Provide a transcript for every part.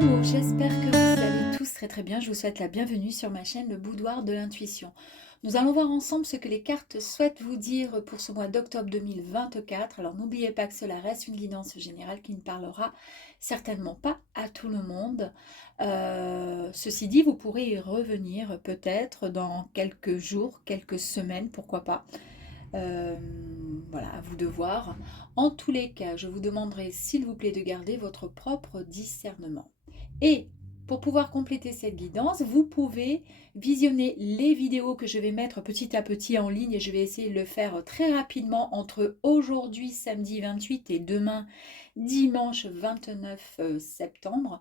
Gémeaux, j'espère que vous allez tous très très bien. Je vous souhaite la bienvenue sur ma chaîne Le Boudoir de l'Intuition. Nous allons voir ensemble ce que les cartes souhaitent vous dire pour ce mois d'octobre 2024. Alors n'oubliez pas que cela reste une guidance générale qui ne parlera certainement pas à tout le monde. Ceci dit, vous pourrez y revenir peut-être dans quelques jours, quelques semaines, pourquoi pas. Euh, voilà, à vous de voir. En tous les cas, je vous demanderai s'il vous plaît de garder votre propre discernement. Et pour pouvoir compléter cette guidance, vous pouvez visionner les vidéos que je vais mettre petit à petit en ligne et je vais essayer de le faire très rapidement entre aujourd'hui samedi 28 et demain dimanche 29 septembre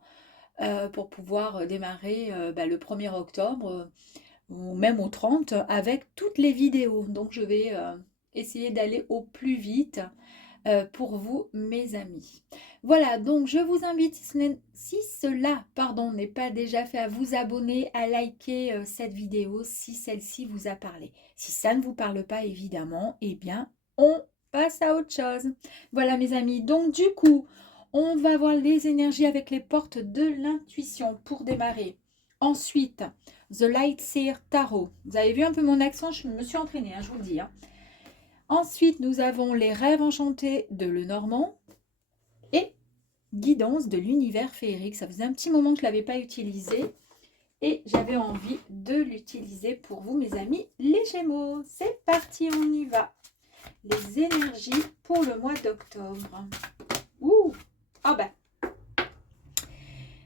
pour pouvoir démarrer le 1er octobre ou même au 30 avec toutes les vidéos. Donc je vais essayer d'aller au plus vite pour vous, mes amis. Voilà, donc je vous invite, si cela n'est pas déjà fait, à vous abonner, à liker cette vidéo si celle-ci vous a parlé. Si ça ne vous parle pas, évidemment, eh bien, on passe à autre chose. Voilà, mes amis. Donc, du coup, on va voir les énergies avec les portes de l'intuition pour démarrer. Ensuite, The Lightseer Tarot. Vous avez vu un peu mon accent, je me suis entraînée, je vous le dis. Ensuite, nous avons les rêves enchantés de Lenormand et guidance de l'univers féerique. Ça faisait un petit moment que je ne l'avais pas utilisé et j'avais envie de l'utiliser pour vous, mes amis, les Gémeaux. C'est parti, on y va. Les énergies pour le mois d'octobre. Ouh, ah ben,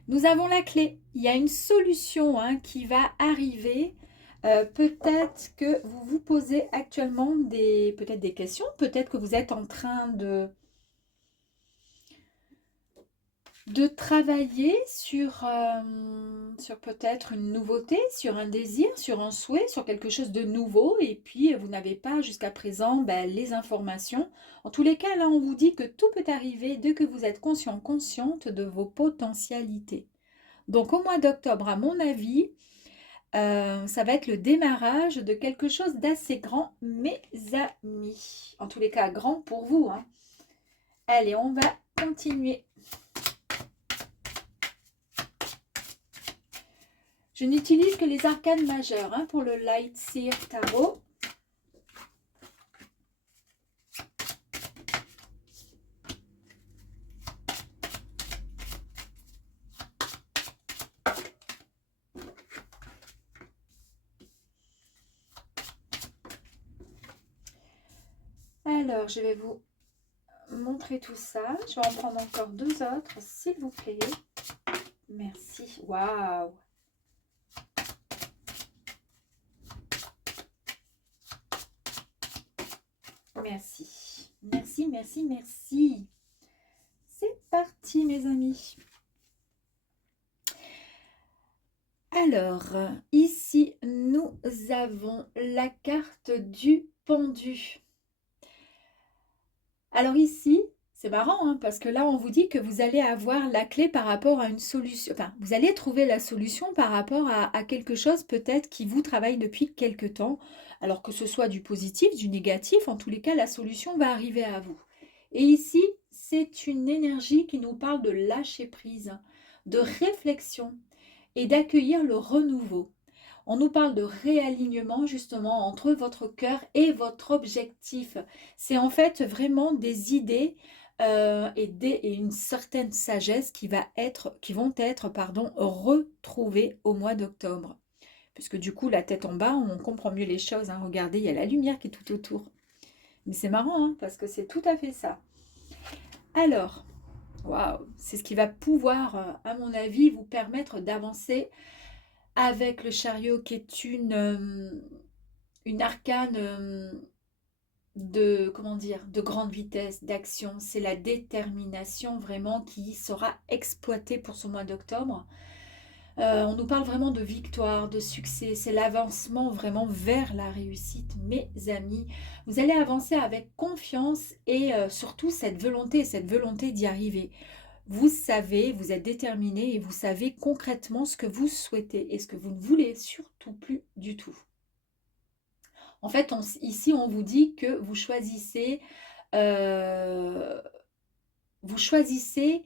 nous avons la clé. Il y a une solution qui va arriver. Peut-être que vous vous posez actuellement peut-être des questions. Peut-être que vous êtes en train de travailler sur peut-être une nouveauté, sur un désir, sur un souhait, sur quelque chose de nouveau. Et puis, vous n'avez pas jusqu'à présent les informations. En tous les cas, là, on vous dit que tout peut arriver dès que vous êtes conscient, consciente de vos potentialités. Donc, au mois d'octobre, à mon avis, ça va être le démarrage de quelque chose d'assez grand, mes amis. En tous les cas, grand pour vous. Allez, on va continuer. Je n'utilise que les arcanes majeures pour le Lightseer Tarot. Alors, je vais vous montrer tout ça. Je vais en prendre encore deux autres, s'il vous plaît. Merci. Waouh! Merci. Merci, merci, merci. C'est parti, mes amis. Alors, ici, nous avons la carte du pendu. Alors ici, c'est marrant, parce que là, on vous dit que vous allez avoir la clé par rapport à une solution. Enfin, vous allez trouver la solution par rapport à quelque chose peut-être qui vous travaille depuis quelque temps. Alors que ce soit du positif, du négatif, en tous les cas, la solution va arriver à vous. Et ici, c'est une énergie qui nous parle de lâcher prise, de réflexion et d'accueillir le renouveau. On nous parle de réalignement justement entre votre cœur et votre objectif. C'est en fait vraiment des idées et une certaine sagesse qui vont être retrouvées au mois d'octobre. Puisque du coup, la tête en bas, on comprend mieux les choses. Regardez, il y a la lumière qui est tout autour. Mais c'est marrant, parce que c'est tout à fait ça. Alors, waouh, c'est ce qui va pouvoir, à mon avis, vous permettre d'avancer avec le chariot qui est une arcane de grande vitesse, d'action. C'est la détermination vraiment qui sera exploitée pour ce mois d'octobre. On nous parle vraiment de victoire, de succès. C'est l'avancement vraiment vers la réussite. Mes amis, vous allez avancer avec confiance et surtout cette volonté d'y arriver. Vous savez, vous êtes déterminé et vous savez concrètement ce que vous souhaitez et ce que vous ne voulez surtout plus du tout. En fait, ici, on vous dit que euh, vous choisissez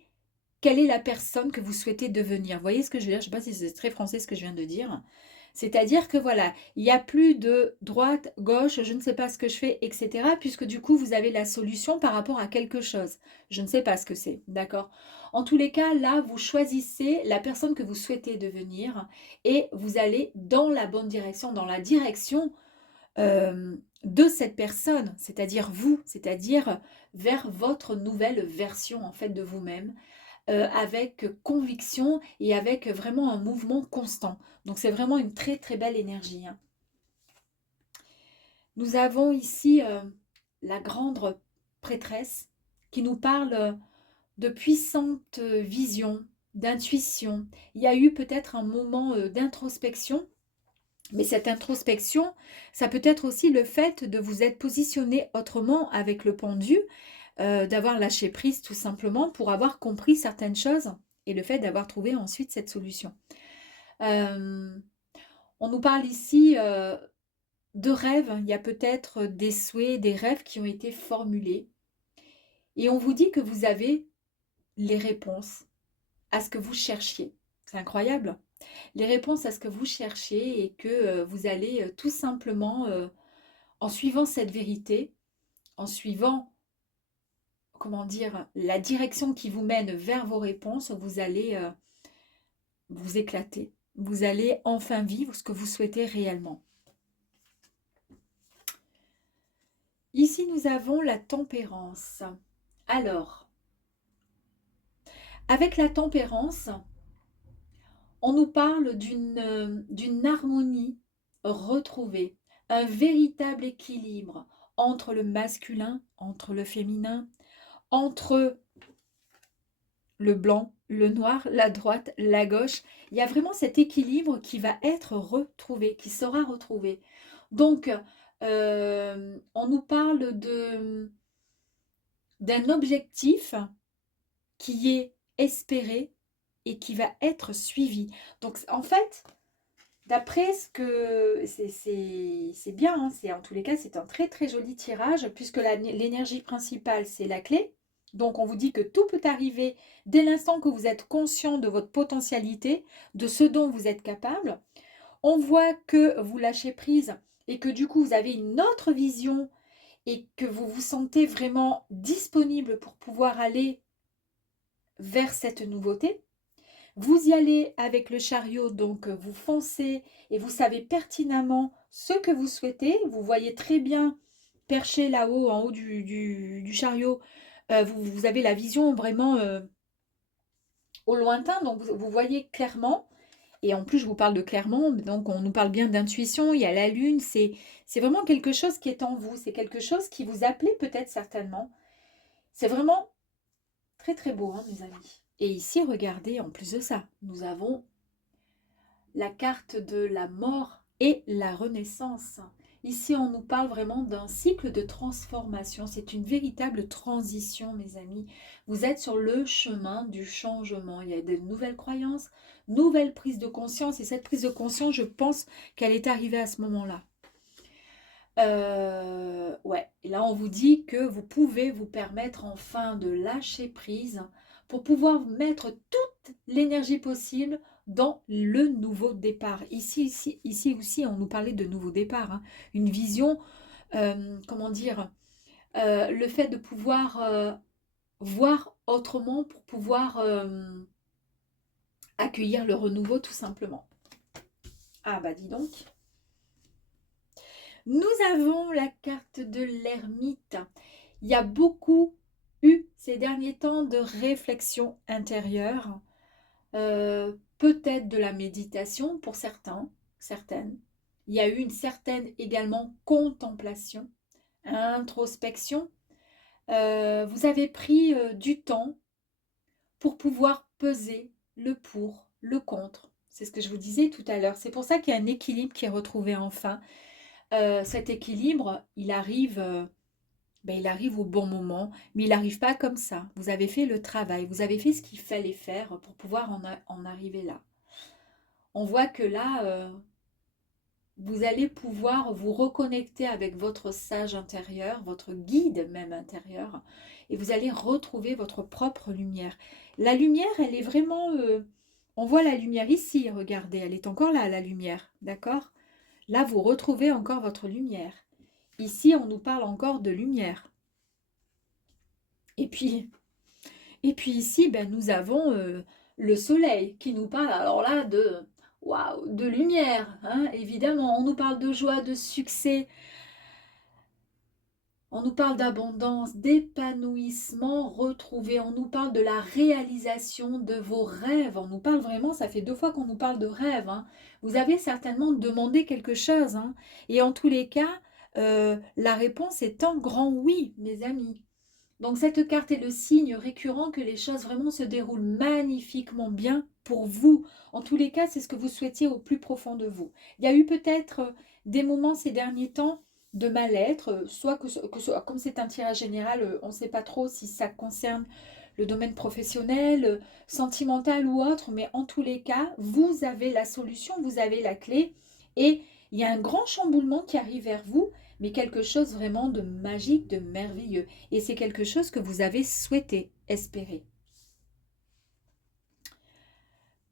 quelle est la personne que vous souhaitez devenir. Vous voyez ce que je veux dire? Je ne sais pas si c'est très français ce que je viens de dire. C'est-à-dire que voilà, il n'y a plus de droite, gauche, je ne sais pas ce que je fais, etc. Puisque du coup, vous avez la solution par rapport à quelque chose. Je ne sais pas ce que c'est, d'accord? En tous les cas, là, vous choisissez la personne que vous souhaitez devenir et vous allez dans la bonne direction, dans la direction de cette personne, c'est-à-dire vous, c'est-à-dire vers votre nouvelle version en fait de vous-même, avec conviction et avec vraiment un mouvement constant. Donc c'est vraiment une très très belle énergie, hein. Nous avons ici la grande prêtresse qui nous parle de puissantes visions, d'intuition. Il y a eu peut-être un moment d'introspection, mais cette introspection, ça peut être aussi le fait de vous être positionné autrement avec le pendu, d'avoir lâché prise tout simplement pour avoir compris certaines choses et le fait d'avoir trouvé ensuite cette solution. Euh, on nous parle ici de rêves, il y a peut-être des souhaits, des rêves qui ont été formulés et on vous dit que vous avez les réponses à ce que vous cherchiez. C'est incroyable. Les réponses à ce que vous cherchiez et que vous allez tout simplement, en suivant cette vérité, en suivant, comment dire, la direction qui vous mène vers vos réponses, vous allez vous éclater. Vous allez enfin vivre ce que vous souhaitez réellement. Ici, nous avons la tempérance. Alors, avec la tempérance, on nous parle d'une harmonie retrouvée, un véritable équilibre entre le masculin, entre le féminin, entre le blanc, le noir, la droite, la gauche. Il y a vraiment cet équilibre qui va être retrouvé, qui sera retrouvé. Donc, on nous parle d'un objectif qui est espéré et qui va être suivi. Donc, en fait, d'après ce que... C'est bien, hein, en tous les cas, c'est un très très joli tirage, puisque l'énergie principale, c'est la clé. Donc, on vous dit que tout peut arriver dès l'instant que vous êtes conscient de votre potentialité, de ce dont vous êtes capable. On voit que vous lâchez prise et que du coup, vous avez une autre vision et que vous vous sentez vraiment disponible pour pouvoir aller vers cette nouveauté. Vous y allez avec le chariot, donc vous foncez et vous savez pertinemment ce que vous souhaitez. Vous voyez très bien perché là-haut, en haut du chariot. Vous avez la vision vraiment au lointain, donc vous voyez clairement. Et en plus, je vous parle de clairement, donc on nous parle bien d'intuition, il y a la lune, c'est vraiment quelque chose qui est en vous, c'est quelque chose qui vous appelait peut-être certainement. C'est vraiment très très beau, hein, mes amis. Et ici, regardez, en plus de ça, nous avons la carte de la mort et la renaissance. Ici, on nous parle vraiment d'un cycle de transformation. C'est une véritable transition, mes amis. Vous êtes sur le chemin du changement. Il y a de nouvelles croyances, nouvelles prises de conscience. Et cette prise de conscience, je pense qu'elle est arrivée à ce moment-là. Ouais, et là, on vous dit que vous pouvez vous permettre enfin de lâcher prise pour pouvoir mettre toute l'énergie possible dans le nouveau départ. Ici aussi, on nous parlait de nouveau départ, hein. Une vision, comment dire, le fait de pouvoir voir autrement pour pouvoir accueillir le renouveau tout simplement. Ah bah dis donc. Nous avons la carte de l'ermite. Il y a beaucoup eu ces derniers temps de réflexion intérieure, peut-être de la méditation pour certains, certaines. Il y a eu une certaine également contemplation, introspection. Vous avez pris du temps pour pouvoir peser le pour, le contre. C'est ce que je vous disais tout à l'heure. C'est pour ça qu'il y a un équilibre qui est retrouvé enfin. Cet équilibre, il arrive au bon moment, mais il n'arrive pas comme ça. Vous avez fait le travail, vous avez fait ce qu'il fallait faire pour pouvoir en arriver là. On voit que là, vous allez pouvoir vous reconnecter avec votre sage intérieur, votre guide même intérieur, et vous allez retrouver votre propre lumière. La lumière, elle est vraiment... on voit la lumière ici, regardez, elle est encore là, la lumière, d'accord? Là, vous retrouvez encore votre lumière. Ici, on nous parle encore de lumière. Et puis, ici, ben, nous avons le soleil qui nous parle, alors là, de, waouh, de lumière, hein, évidemment. On nous parle de joie, de succès, on nous parle d'abondance, d'épanouissement retrouvé, on nous parle de la réalisation de vos rêves. On nous parle vraiment, ça fait 2 fois qu'on nous parle de rêves, hein. Vous avez certainement demandé quelque chose, hein. Et en tous les cas, la réponse est un grand oui, mes amis. Donc cette carte est le signe récurrent que les choses vraiment se déroulent magnifiquement bien pour vous. En tous les cas, c'est ce que vous souhaitiez au plus profond de vous. Il y a eu peut-être des moments ces derniers temps de mal-être, soit comme c'est un tirage général, on ne sait pas trop si ça concerne le domaine professionnel, sentimental ou autre, mais en tous les cas, vous avez la solution, vous avez la clé et il y a un grand chamboulement qui arrive vers vous, mais quelque chose vraiment de magique, de merveilleux. Et c'est quelque chose que vous avez souhaité, espérer.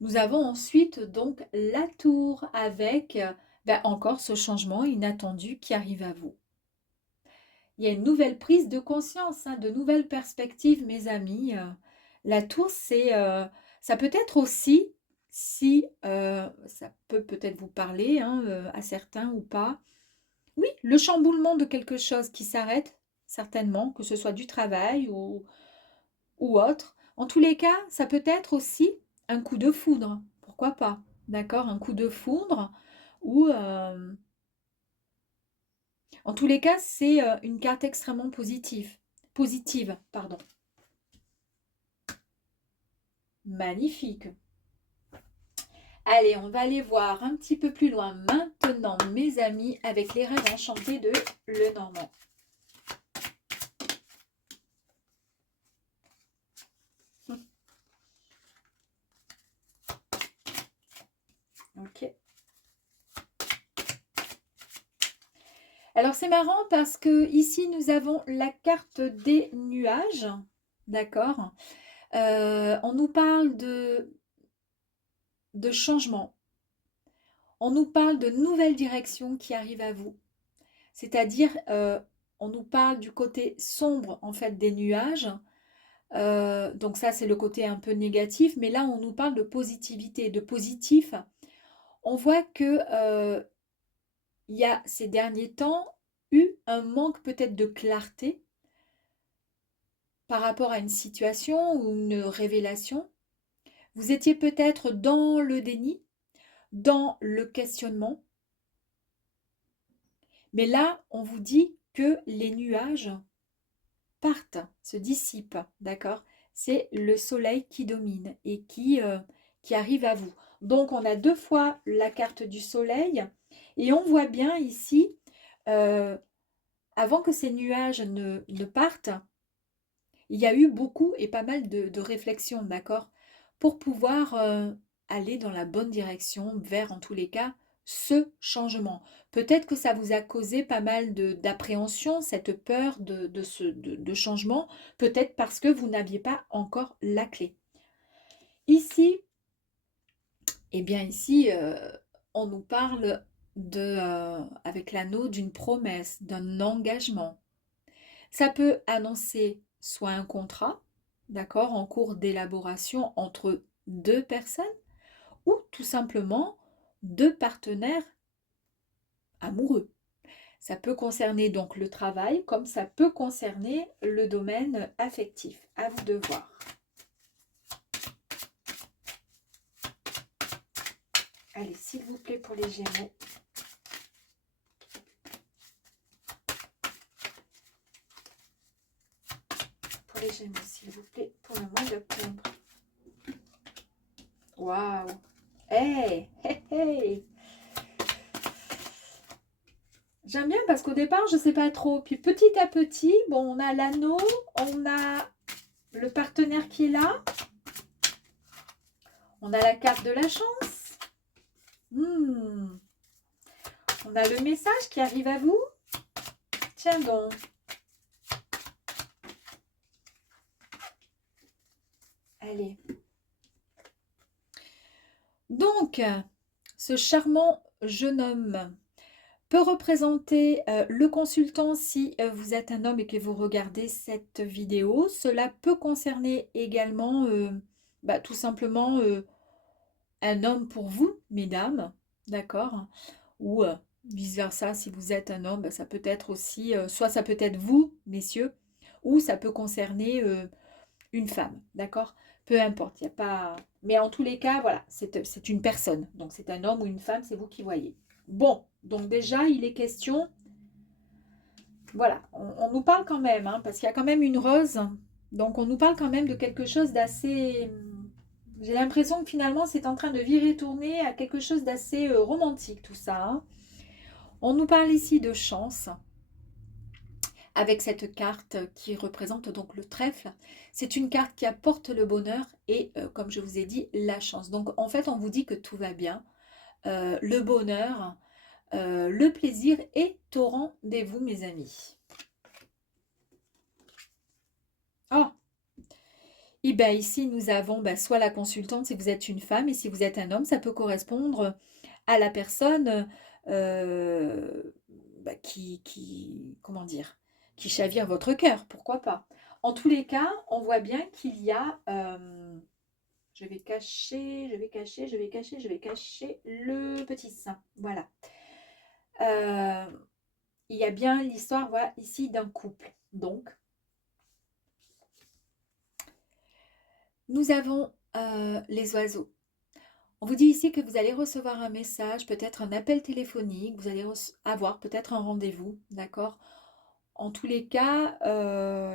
Nous avons ensuite donc la tour avec encore ce changement inattendu qui arrive à vous. Il y a une nouvelle prise de conscience, hein, de nouvelles perspectives, mes amis. La tour, ça peut être aussi, si ça peut peut-être vous parler, hein, à certains ou pas. Oui, le chamboulement de quelque chose qui s'arrête, certainement, que ce soit du travail ou autre. En tous les cas, ça peut être aussi un coup de foudre. Pourquoi pas? D'accord? Un coup de foudre ou en tous les cas, c'est une carte extrêmement positive. Positive, pardon. Magnifique. Allez, on va aller voir un petit peu plus loin maintenant, mes amis, avec les rêves enchantés de Lenormand. Ok. Alors c'est marrant parce que ici nous avons la carte des nuages, d'accord. On nous parle de changement, on nous parle de nouvelles directions qui arrivent à vous. C'est-à-dire, on nous parle du côté sombre en fait des nuages. Donc ça c'est le côté un peu négatif, mais là on nous parle de positivité, de positif. On voit que il y a ces derniers temps eu un manque peut-être de clarté par rapport à une situation ou une révélation. Vous étiez peut-être dans le déni, dans le questionnement, mais là, on vous dit que les nuages partent, se dissipent, d'accord? C'est le soleil qui domine et qui arrive à vous. Donc, on a 2 fois la carte du soleil et on voit bien ici, avant que ces nuages ne partent, il y a eu beaucoup et pas mal de réflexions, d'accord? Pour pouvoir aller dans la bonne direction vers, en tous les cas, ce changement. Peut-être que ça vous a causé pas mal d'appréhension, cette peur de changement, peut-être parce que vous n'aviez pas encore la clé. Ici, eh bien ici, on nous parle avec l'anneau d'une promesse, d'un engagement. Ça peut annoncer soit un contrat, d'accord, en cours d'élaboration entre 2 personnes, ou tout simplement 2 partenaires amoureux. Ça peut concerner donc le travail, comme ça peut concerner le domaine affectif. À vous de voir. Allez, s'il vous plaît, pour les Gémeaux. Pour les Gémeaux, s'il vous plaît, pour le mois d'octobre. Waouh! Hey! Hey! Hey! J'aime bien parce qu'au départ, je ne sais pas trop. Puis petit à petit, bon, on a l'anneau, on a le partenaire qui est là. On a la carte de la chance. On a le message qui arrive à vous. Tiens donc. Allez. Donc, ce charmant jeune homme peut représenter le consultant si vous êtes un homme et que vous regardez cette vidéo. Cela peut concerner également tout simplement un homme pour vous, mesdames, d'accord? Ou vice-versa, si vous êtes un homme, ça peut être aussi, soit ça peut être vous, messieurs, ou ça peut concerner une femme, d'accord? Peu importe, il n'y a pas... Mais en tous les cas, voilà, c'est une personne. Donc c'est un homme ou une femme, c'est vous qui voyez. Bon, donc déjà, il est question... Voilà, on nous parle quand même, hein, parce qu'il y a quand même une rose. Donc on nous parle quand même de quelque chose d'assez... J'ai l'impression que finalement, c'est en train de virer tourner à quelque chose d'assez romantique, tout ça. Hein. On nous parle ici de chance, avec cette carte qui représente donc le trèfle. C'est une carte qui apporte le bonheur et, comme je vous ai dit, la chance. Donc en fait, on vous dit que tout va bien. Le bonheur, le plaisir est au rendez-vous, mes amis. Oh! Et bien ici, nous avons soit la consultante si vous êtes une femme, et si vous êtes un homme, ça peut correspondre à la personne euh, comment dire, qui chavire votre cœur, pourquoi pas. En tous les cas, on voit bien qu'il y a... je vais cacher le petit sein. Voilà. Il y a bien l'histoire, voilà, ici d'un couple. Donc, nous avons les oiseaux. On vous dit ici que vous allez recevoir un message, peut-être un appel téléphonique, vous allez avoir peut-être un rendez-vous, d'accord? En tous les cas,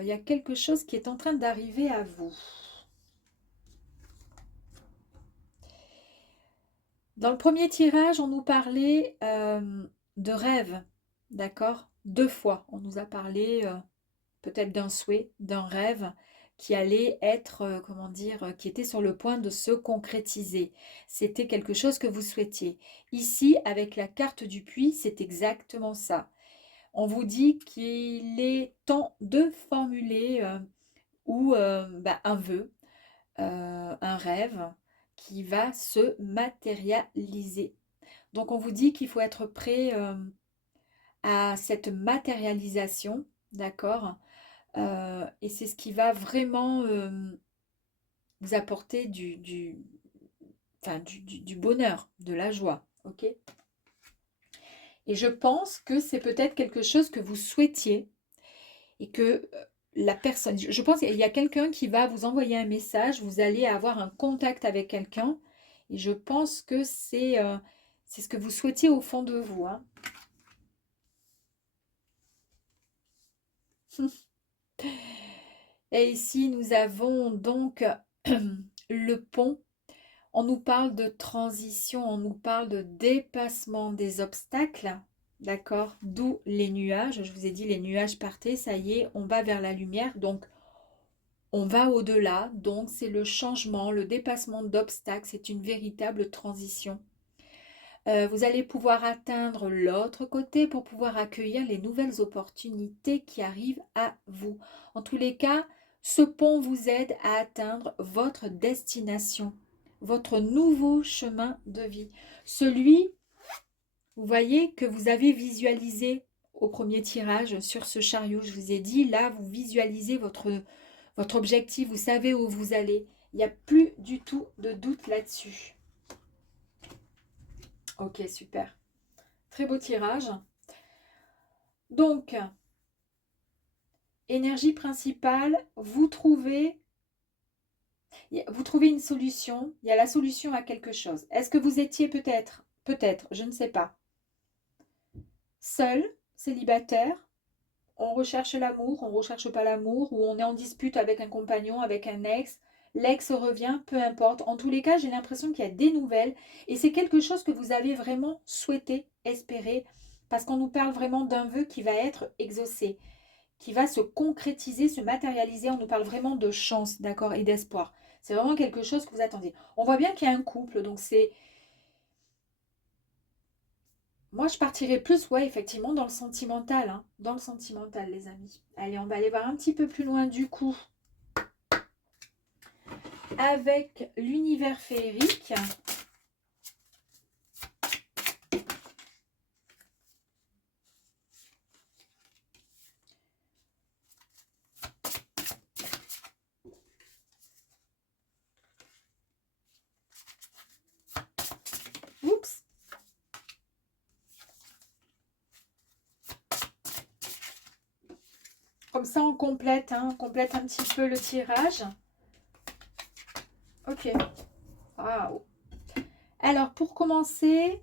il y a quelque chose qui est en train d'arriver à vous. Dans le premier tirage, on nous parlait de rêve, d'accord? 2 fois, on nous a parlé peut-être d'un souhait, d'un rêve qui allait être, comment dire, qui était sur le point de se concrétiser. C'était quelque chose que vous souhaitiez. Ici, avec la carte du puits, c'est exactement ça. On vous dit qu'il est temps de formuler un vœu, un rêve qui va se matérialiser. Donc on vous dit qu'il faut être prêt à cette matérialisation, d'accord? Et c'est ce qui va vraiment vous apporter du bonheur, de la joie, ok? Et je pense que c'est peut-être quelque chose que vous souhaitiez et que la personne, je pense qu'il y a quelqu'un qui va vous envoyer un message, vous allez avoir un contact avec quelqu'un et je pense que c'est ce que vous souhaitiez au fond de vous. Hein. Et ici, nous avons donc le pont. On nous parle de transition, on nous parle de dépassement des obstacles, d'accord? D'où les nuages. Je vous ai dit, les nuages partaient, ça y est, on va vers la lumière. Donc, on va au-delà. Donc, c'est le changement, le dépassement d'obstacles. C'est une véritable transition. Vous allez pouvoir atteindre l'autre côté pour pouvoir accueillir les nouvelles opportunités qui arrivent à vous. En tous les cas, ce pont vous aide à atteindre votre destination, votre nouveau chemin de vie. Celui, vous voyez, que vous avez visualisé au premier tirage sur ce chariot. Je vous ai dit, là, vous visualisez votre objectif, vous savez où vous allez. Il n'y a plus du tout de doute là-dessus. Ok, super. Très beau tirage. Donc, énergie principale, vous trouvez une solution. Il y a la solution à quelque chose. Est-ce que vous étiez peut-être, je ne sais pas, seul, célibataire, on recherche l'amour, on ne recherche pas l'amour, ou on est en dispute avec un compagnon, avec un ex, l'ex revient, peu importe. En tous les cas, j'ai l'impression qu'il y a des nouvelles et c'est quelque chose que vous avez vraiment souhaité, espéré, parce qu'on nous parle vraiment d'un vœu qui va être exaucé, qui va se concrétiser, se matérialiser. On nous parle vraiment de chance, d'accord, et d'espoir. C'est vraiment quelque chose que vous attendiez. On voit bien qu'il y a un couple, donc c'est Moi, je partirais plus, ouais, effectivement, dans le sentimental, hein, dans le sentimental, les amis. Allez, on va aller voir un petit peu plus loin du coup avec l'univers féerique. Oups. Comme ça, on complète, hein, on complète un petit peu le tirage. Ok. Waouh. Alors, pour commencer,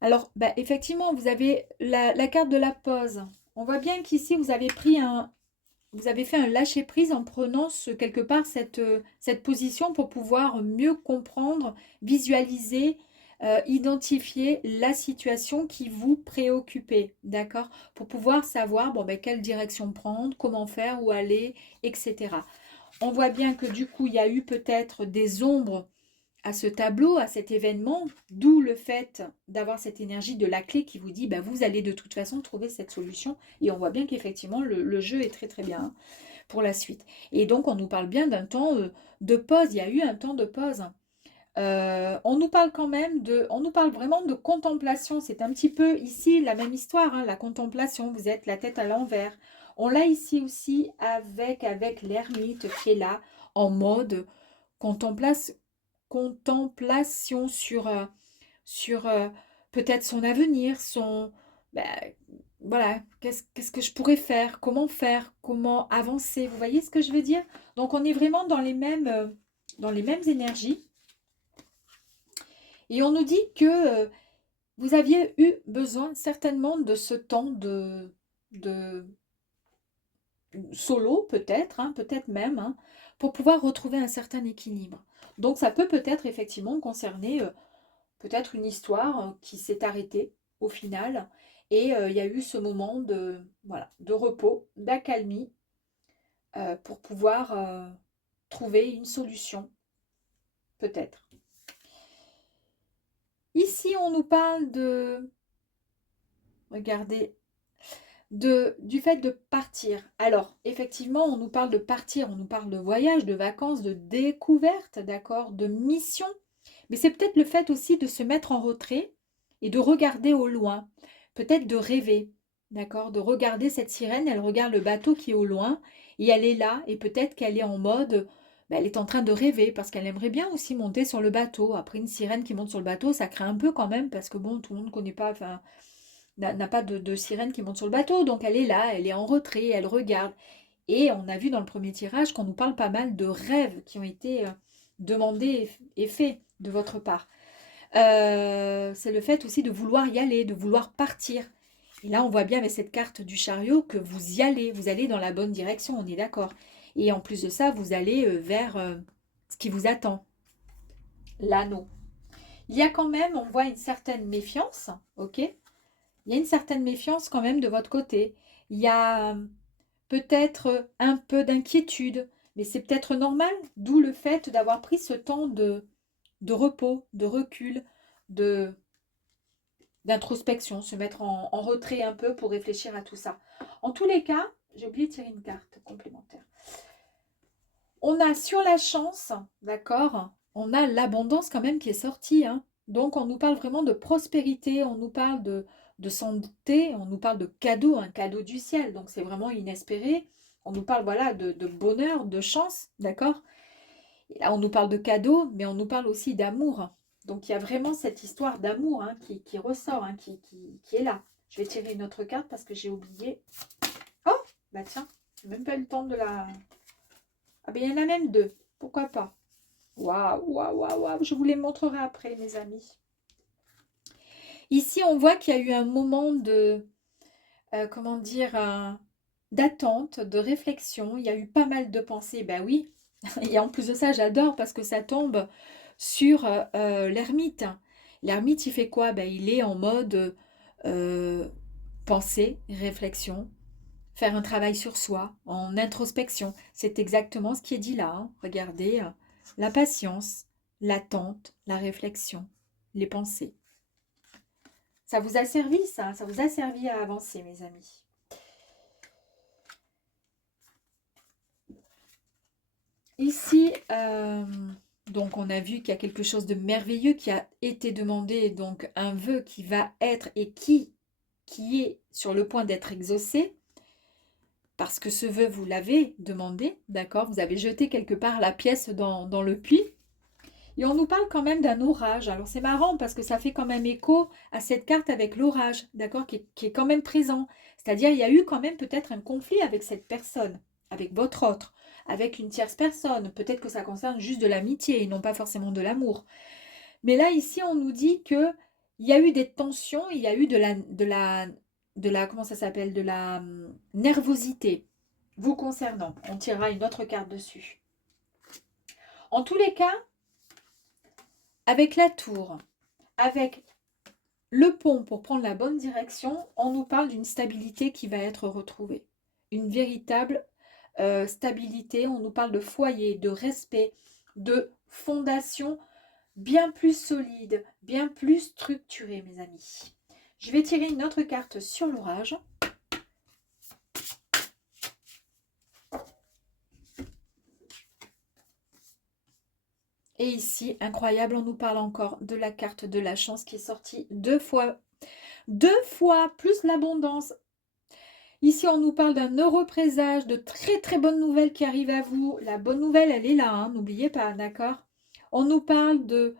alors, bah, effectivement, vous avez la carte de la pause. On voit bien qu'ici, vous avez fait un lâcher-prise en prenant quelque part cette position pour pouvoir mieux comprendre, visualiser, identifier la situation qui vous préoccupait, d'accord? Pour pouvoir savoir bon, ben, quelle direction prendre, comment faire, où aller, etc. On voit bien que du coup, il y a eu peut-être des ombres à ce tableau, à cet événement, d'où le fait d'avoir cette énergie de la clé qui vous dit, bah, vous allez de toute façon trouver cette solution. Et on voit bien qu'effectivement, le jeu est très très bien, hein, pour la suite. Et donc, on nous parle bien d'un temps de pause. Il y a eu un temps de pause. On nous parle quand même on nous parle vraiment de contemplation. C'est un petit peu ici la même histoire, hein, la contemplation. Vous êtes la tête à l'envers. On l'a ici aussi avec l'ermite qui est là en mode contemplation, contemplation sur peut-être son avenir, ben, voilà, qu'est-ce que je pourrais faire, comment avancer. Vous voyez ce que je veux dire? Donc on est vraiment dans les mêmes énergies. Et on nous dit que vous aviez eu besoin certainement de ce temps de solo, peut-être, hein, peut-être même, hein, pour pouvoir retrouver un certain équilibre. Donc ça peut peut-être effectivement concerner peut-être une histoire qui s'est arrêtée au final. Et il y a eu ce moment voilà, de repos, d'accalmie, pour pouvoir trouver une solution, peut-être. Ici, on nous parle regardez, du fait de partir. Alors, effectivement, on nous parle de partir, on nous parle de voyage, de vacances, de découverte, d'accord, de mission. Mais c'est peut-être le fait aussi de se mettre en retrait et de regarder au loin, peut-être de rêver, d'accord, de regarder cette sirène, elle regarde le bateau qui est au loin et elle est là et peut-être qu'elle est en mode, ben, elle est en train de rêver parce qu'elle aimerait bien aussi monter sur le bateau. Après, une sirène qui monte sur le bateau, ça craint un peu quand même parce que bon, tout le monde ne connaît pas, enfin, n'a pas de sirène qui monte sur le bateau, donc elle est là, elle est en retrait, elle regarde. Et on a vu dans le premier tirage qu'on nous parle pas mal de rêves qui ont été demandés et faits de votre part. C'est le fait aussi de vouloir y aller, de vouloir partir. Et là, on voit bien avec cette carte du chariot que vous allez dans la bonne direction, on est d'accord. Et en plus de ça, vous allez vers ce qui vous attend, l'anneau. Il y a quand même, on voit une certaine méfiance, ok? Il y a une certaine méfiance quand même de votre côté. Il y a peut-être un peu d'inquiétude, mais c'est peut-être normal, d'où le fait d'avoir pris ce temps de repos, de recul, de d'introspection, se mettre en retrait un peu pour réfléchir à tout ça. En tous les cas, j'ai oublié de tirer une carte complémentaire. On a sur la chance, d'accord, on a l'abondance quand même qui est sortie, hein. Donc on nous parle vraiment de prospérité, on nous parle de santé, on nous parle de cadeau, un cadeau du ciel, donc c'est vraiment inespéré. On nous parle voilà de bonheur, de chance, d'accord. Et là on nous parle de cadeau, mais on nous parle aussi d'amour. Donc il y a vraiment cette histoire d'amour, hein, qui ressort, hein, qui est là. Je vais tirer une autre carte parce que j'ai oublié. Oh, bah tiens, j'ai même pas eu le temps de la... Ah ben il y en a même deux, pourquoi pas. Waouh, waouh, waouh, waouh, je vous les montrerai après, mes amis. Ici, on voit qu'il y a eu un moment de, comment dire, d'attente, de réflexion. Il y a eu pas mal de pensées, ben oui. Et en plus de ça, j'adore parce que ça tombe sur l'ermite. L'ermite, il fait quoi? Ben, il est en mode pensée, réflexion, faire un travail sur soi, en introspection. C'est exactement ce qui est dit là, hein. Regardez, la patience, l'attente, la réflexion, les pensées. Ça vous a servi, ça vous a servi à avancer, mes amis. Ici, donc on a vu qu'il y a quelque chose de merveilleux qui a été demandé, donc un vœu qui va être et qui est sur le point d'être exaucé, parce que ce vœu, vous l'avez demandé, d'accord? Vous avez jeté quelque part la pièce dans le puits. Et on nous parle quand même d'un orage. Alors c'est marrant parce que ça fait quand même écho à cette carte avec l'orage, d'accord, qui est quand même présent. C'est-à-dire il y a eu quand même peut-être un conflit avec cette personne, avec votre autre, avec une tierce personne. Peut-être que ça concerne juste de l'amitié et non pas forcément de l'amour. Mais là ici on nous dit que il y a eu des tensions, il y a eu de la comment ça s'appelle, de la nervosité vous concernant. On tirera une autre carte dessus. En tous les cas, avec la tour, avec le pont pour prendre la bonne direction, on nous parle d'une stabilité qui va être retrouvée. Une véritable stabilité, on nous parle de foyer, de respect, de fondation bien plus solide, bien plus structurée, mes amis. Je vais tirer une autre carte sur l'orage. Et ici, incroyable, on nous parle encore de la carte de la chance qui est sortie deux fois, plus l'abondance. Ici, on nous parle d'un heureux présage, de très très bonnes nouvelles qui arrivent à vous. La bonne nouvelle, elle est là, hein, n'oubliez pas, d'accord? On nous parle de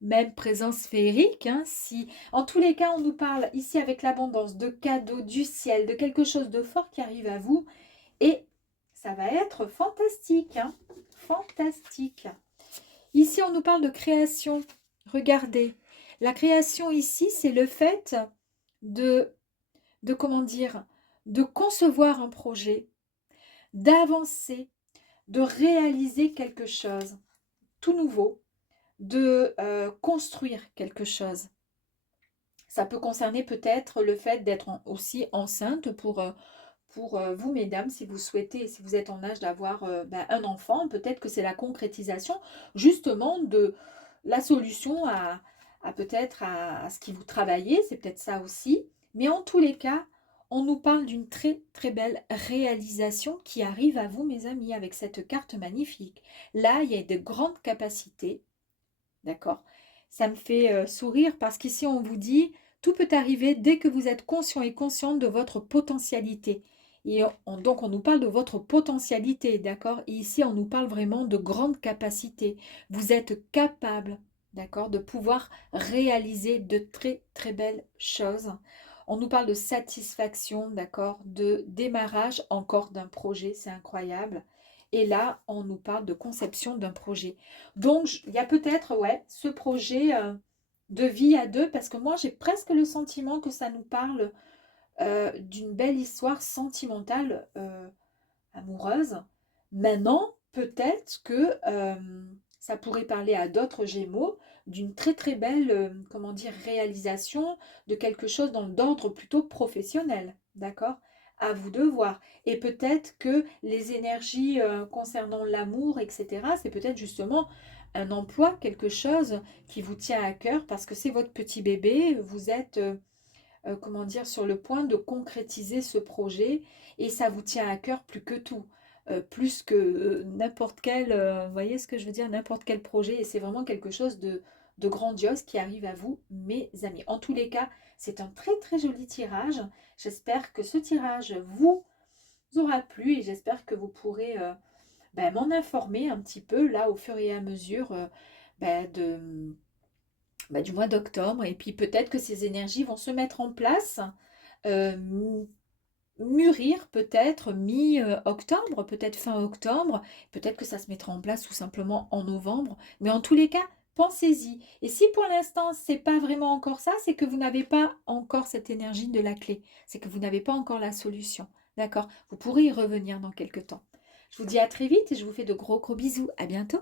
même présence féerique. Hein, si, en tous les cas, on nous parle ici avec l'abondance de cadeaux du ciel, de quelque chose de fort qui arrive à vous. Et ça va être fantastique, hein, fantastique. Ici, on nous parle de création. Regardez, la création ici, c'est le fait de comment dire, de concevoir un projet, d'avancer, de réaliser quelque chose tout nouveau, de construire quelque chose. Ça peut concerner peut-être le fait d'être aussi enceinte pour vous, mesdames, si vous souhaitez, si vous êtes en âge d'avoir un enfant, peut-être que c'est la concrétisation justement de la solution à peut-être à ce qui vous travaillez, c'est peut-être ça aussi. Mais en tous les cas, on nous parle d'une très très belle réalisation qui arrive à vous, mes amis, avec cette carte magnifique. Là, il y a de grandes capacités, d'accord? Ça me fait sourire parce qu'ici, on vous dit, tout peut arriver dès que vous êtes conscient et consciente de votre potentialité. Et donc, on nous parle de votre potentialité, d'accord? Et ici, on nous parle vraiment de grandes capacités. Vous êtes capable, d'accord, de pouvoir réaliser de très, très belles choses. On nous parle de satisfaction, d'accord, de démarrage encore d'un projet, c'est incroyable. Et là, on nous parle de conception d'un projet. Donc, il y a peut-être, ouais, ce projet de vie à deux, parce que moi, j'ai presque le sentiment que ça nous parle d'une belle histoire sentimentale amoureuse. Maintenant, peut-être que ça pourrait parler à d'autres Gémeaux d'une très très belle, comment dire, réalisation de quelque chose dans d'ordre plutôt professionnel, d'accord? À vous de voir. Et peut-être que les énergies concernant l'amour, etc., c'est peut-être justement un emploi, quelque chose qui vous tient à cœur parce que c'est votre petit bébé, vous êtes comment dire, sur le point de concrétiser ce projet et ça vous tient à cœur plus que tout, plus que n'importe quel, vous voyez ce que je veux dire, n'importe quel projet et c'est vraiment quelque chose de grandiose qui arrive à vous, mes amis. En tous les cas, c'est un très très joli tirage. J'espère que ce tirage vous aura plu et j'espère que vous pourrez m'en informer un petit peu là au fur et à mesure du mois d'octobre. Et puis peut-être que ces énergies vont se mettre en place, euh, mûrir peut-être mi-octobre, peut-être fin octobre. Peut-être que ça se mettra en place tout simplement en novembre. Mais en tous les cas, pensez-y. Et si pour l'instant, c'est pas vraiment encore ça, c'est que vous n'avez pas encore cette énergie de la clé. C'est que vous n'avez pas encore la solution. D'accord? Vous pourrez y revenir dans quelques temps. Je vous dis à très vite et je vous fais de gros gros bisous. À bientôt.